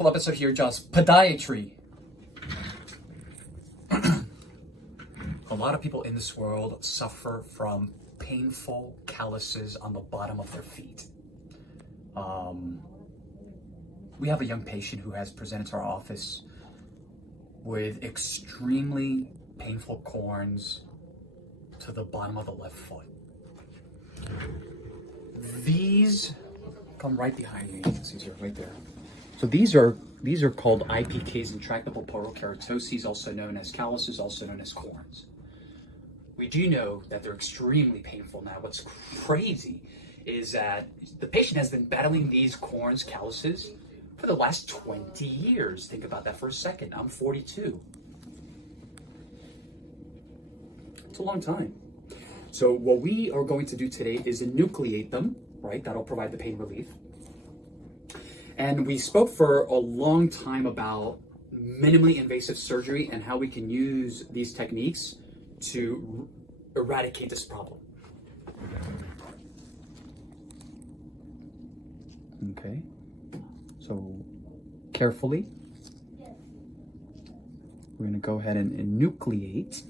Whole episode here, just podiatry. A lot of people in this world suffer from painful calluses on the bottom of their feet. We have a young patient who has presented to our office with extremely painful corns to the bottom of the left foot. These come right behind me. You can see here, right there. So these are called IPKs, intractable porokeratoses, also known as calluses, also known as corns. We do know that they're extremely painful. Now, what's crazy is that the patient has been battling these corns, calluses, for the last 20 years. Think about that for a second. I'm 42. It's a long time. So what we are going to do today is enucleate them, right? That'll provide the pain relief. And we spoke for a long time about minimally invasive surgery and how we can use these techniques to eradicate this problem. Okay, so carefully, we're going to go ahead and enucleate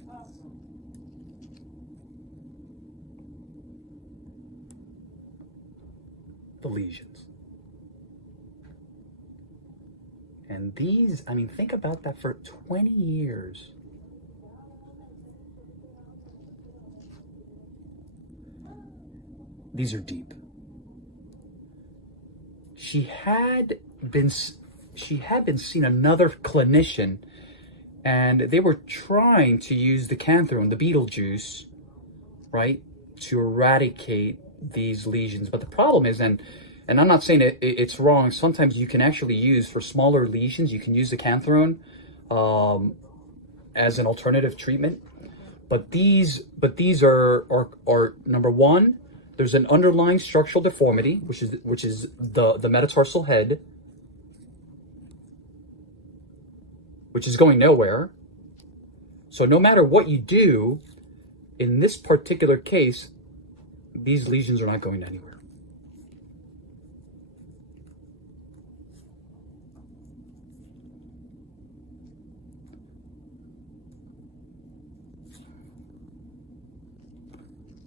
the lesions. And these, I mean, think about that for 20 years. These are deep. She had been seeing another clinician, and they were trying to use the cantharone, the beetle juice, right, to eradicate these lesions. But the problem is, and I'm not saying it's wrong, sometimes you can actually use, for smaller lesions, you can use the cantharone as an alternative treatment. But these are number one, there's an underlying structural deformity, which is the metatarsal head, which is going nowhere. So no matter what you do, in this particular case, these lesions are not going anywhere.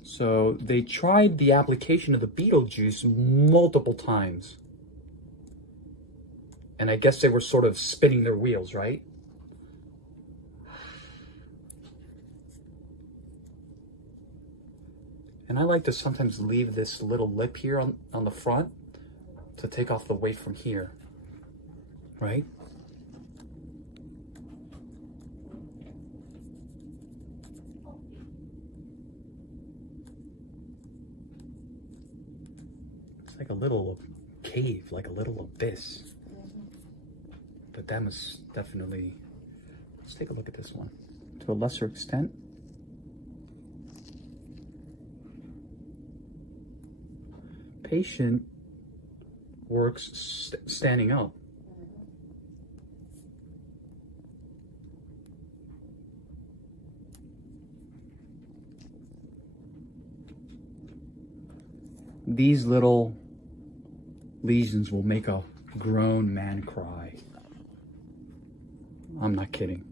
So they tried the application of the beetle juice multiple times. And I guess they were sort of spinning their wheels, right? And I like to sometimes leave this little lip here on the front to take off the weight from here, right? It's like a little cave, like a little abyss. But that must definitely, let's take a look at this one. To a lesser extent. Patient works standing up. These little lesions will make a grown man cry. I'm not kidding.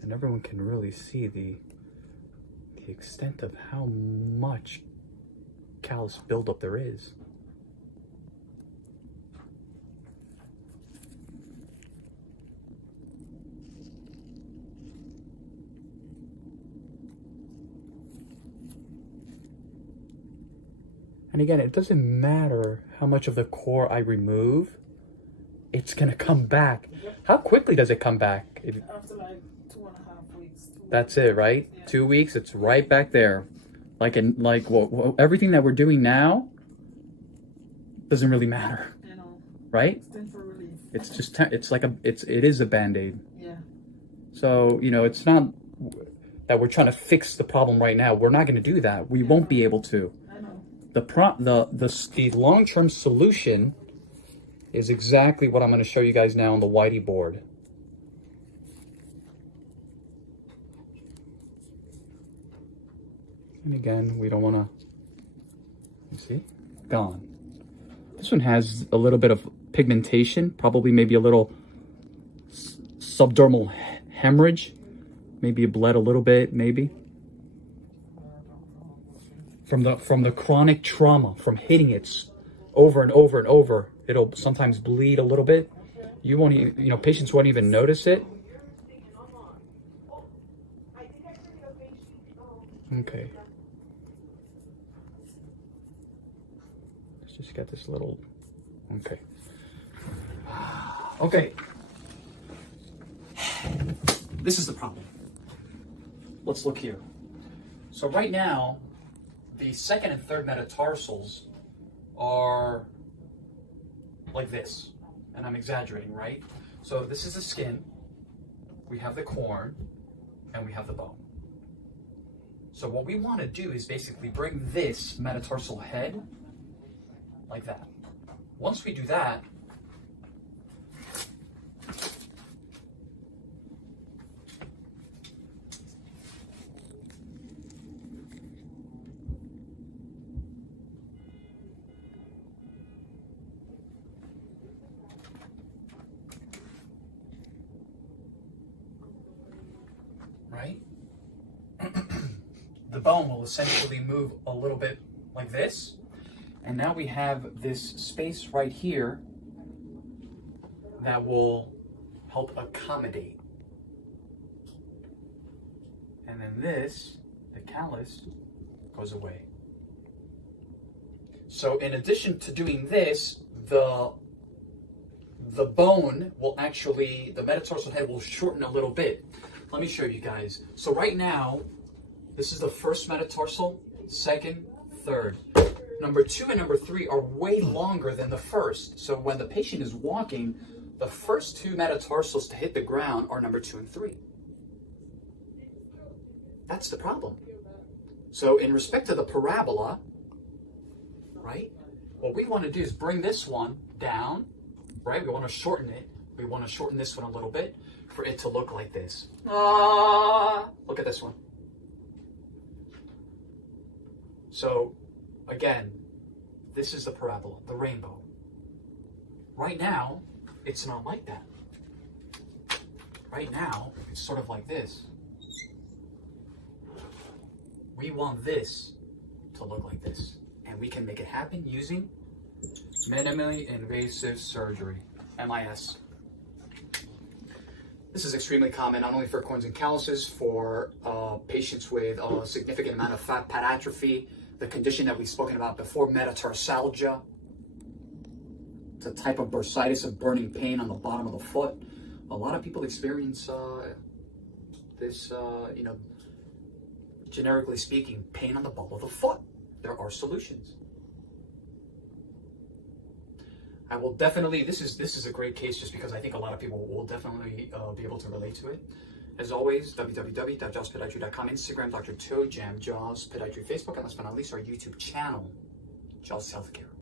And everyone can really see the extent of how much callus buildup there is. And again, it doesn't matter how much of the core I remove, it's gonna come back. Yep. How quickly does it come back? After like 2.5 weeks. That's it, right? Yeah. 2 weeks, it's right back there. Well, everything that we're doing now doesn't really matter. You know. Right? It's for relief. It's just, it is a Band-Aid. Yeah. So, you know, it's not that we're trying to fix the problem right now. We're not going to do that. We won't be able to. I know. The long-term solution is exactly what I'm going to show you guys now on the Whitey board. And again, we don't want to, you see, gone. This one has a little bit of pigmentation, probably maybe a little subdermal hemorrhage. Maybe it bled a little bit, maybe. From the chronic trauma, from hitting it over and over and over, it'll sometimes bleed a little bit. You won't even, you know, patients won't even notice it. Okay. Let's just get this little, okay. Okay. This is the problem. Let's look here. So right now, the second and third metatarsals are like this. And I'm exaggerating, right? So this is the skin, we have the corn, and we have the bone. So what we want to do is basically bring this metatarsal head like that. Once we do that, right? The bone will essentially move a little bit like this. And now we have this space right here that will help accommodate. And then this, the callus, goes away. So in addition to doing this, the bone will actually, the metatarsal head will shorten a little bit. Let me show you guys. So right now, this is the first metatarsal, second, third. Number 2 and number 3 are way longer than the first. So when the patient is walking, the first 2 metatarsals to hit the ground are number 2 and 3. That's the problem. So in respect to the parabola, right, what we want to do is bring this one down, right? We want to shorten it. We want to shorten this one a little bit for it to look like this. Look at this one. So again, this is the parabola, the rainbow. Right now, it's not like that. Right now, it's sort of like this. We want this to look like this. And we can make it happen using minimally invasive surgery, MIS. This is extremely common, not only for corns and calluses, for patients with a significant amount of fat pad atrophy, the condition that we've spoken about before, metatarsalgia. It's a type of bursitis, of burning pain on the bottom of the foot. A lot of people experience this, generically speaking, pain on the ball of the foot. There are solutions. I will definitely, this is a great case just because I think a lot of people will definitely be able to relate to it. As always, www.jawspodiatry.com, Instagram, Dr. Toe Jam, Jaws Podiatry, Facebook, and last but not least, our YouTube channel, Jaws Healthcare.